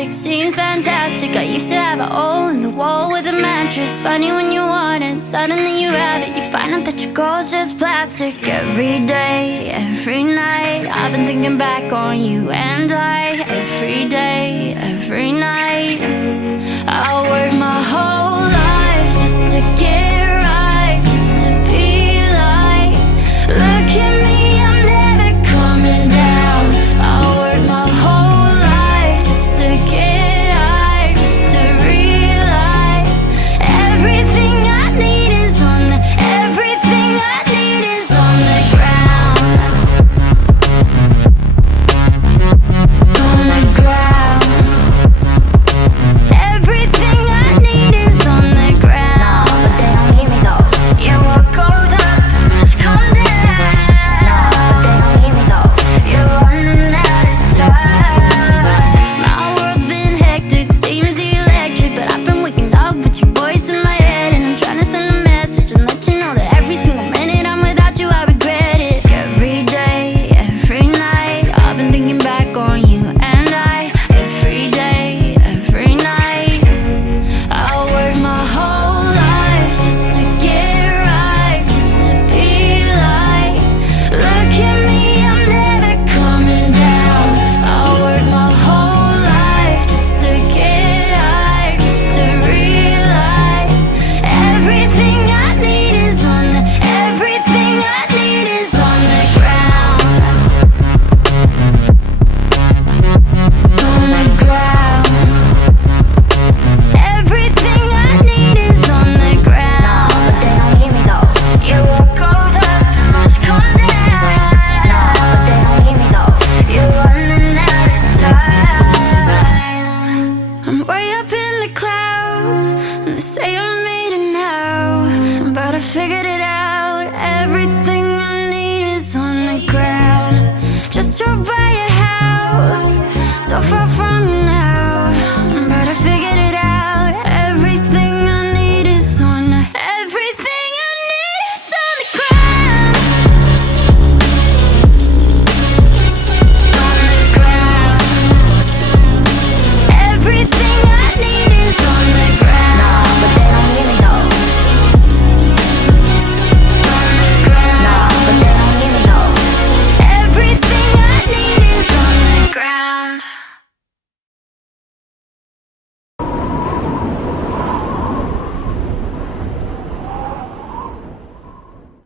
plastic seems fantastic. I used to have a hole in the wall with a mattress. Funny when you want it, suddenly you have it. You find out that your goal's just plastic. Every day, every night, I've been thinking back on you and I. Every day, every night, I work my whole life just to get right, just to be like, look at me, I'm never coming down. I work my whole life just to get high, just to realize everything I need is on the, everything I need is on the ground. On the ground. Everything I need is on the ground. No, but they don't need me though. Yeah, what goes up must come down. No, but they don't need me though. You're running out of time. My world's been hectic, seems electric, but I've been waking up with your voice in my head, and I'm trying to send a message and let you know that every single minute I'm without you, I regret it. Every day, every night, I've been thinking back on you and I. Every day, every night, I work my whole life just to get right, just to be like, look at me, I'm never coming down. I work my whole life just to get high, just to realize everything I need is on the, everything I need is on the ground. On the ground. Everything I need is on the ground. No, but they don't need me though. Yeah, what goes up must come down. No, but they don't need me though. You're running out of time. I'm way up in the clouds, and they say I made it now, but I figured it out. Everything I need is on the ground. Just drove by your house, so far from